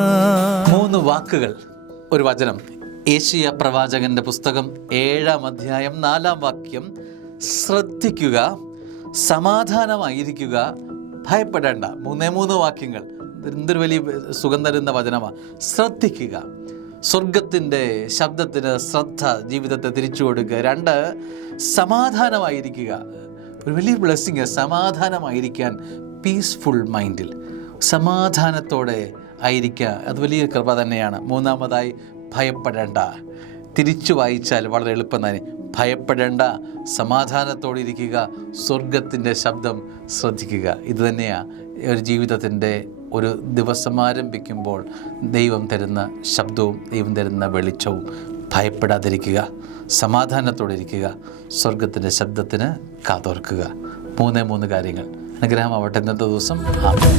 3 വാക്കുകൾ, ഒരു വചനം. ഏശയ്യാ പ്രവാചകന്റെ പുസ്തകം 7-ാം അധ്യായം 4-ാം വാക്യം. ശ്രദ്ധിക്കുക, സമാധാനമായിരിക്കുക, ഭയപ്പെടേണ്ട. 3 വാക്യങ്ങൾ. എന്തൊരു വലിയ സുഖം തരുന്ന വചനമാണ്. ശ്രദ്ധിക്കുക, സ്വർഗത്തിൻ്റെ ശബ്ദത്തിന് ശ്രദ്ധ, ജീവിതത്തെ തിരിച്ചു കൊടുക്കുക. 2, സമാധാനമായിരിക്കുക. ഒരു വലിയ ബ്ലെസ്സിങ്, സമാധാനമായിരിക്കാൻ. പീസ്ഫുൾ മൈൻഡിൽ സമാധാനത്തോടെ ആയിരിക്കുക, അത് വലിയ കൃപ തന്നെയാണ്. 3-മതായി, ഭയപ്പെടേണ്ട. തിരിച്ചു വായിച്ചാൽ വളരെ എളുപ്പം തന്നെ. ഭയപ്പെടേണ്ട, സമാധാനത്തോടെ ഇരിക്കുക, സ്വർഗത്തിൻ്റെ ശബ്ദം ശ്രദ്ധിക്കുക. ഇത് തന്നെയാണ് ഒരു ജീവിതത്തിൻ്റെ ഒരു ദിവസം ആരംഭിക്കുമ്പോൾ ദൈവം തരുന്ന ശബ്ദവും ദൈവം തരുന്ന വെളിച്ചവും. ഭയപ്പെടാതിരിക്കുക, സമാധാനത്തോടെ ഇരിക്കുക, സ്വർഗത്തിൻ്റെ ശബ്ദത്തിന് കാതോർക്കുക. 3 കാര്യങ്ങൾ. അനുഗ്രഹമാവട്ടെ ഇന്നത്തെ ദിവസം. ആമേൻ.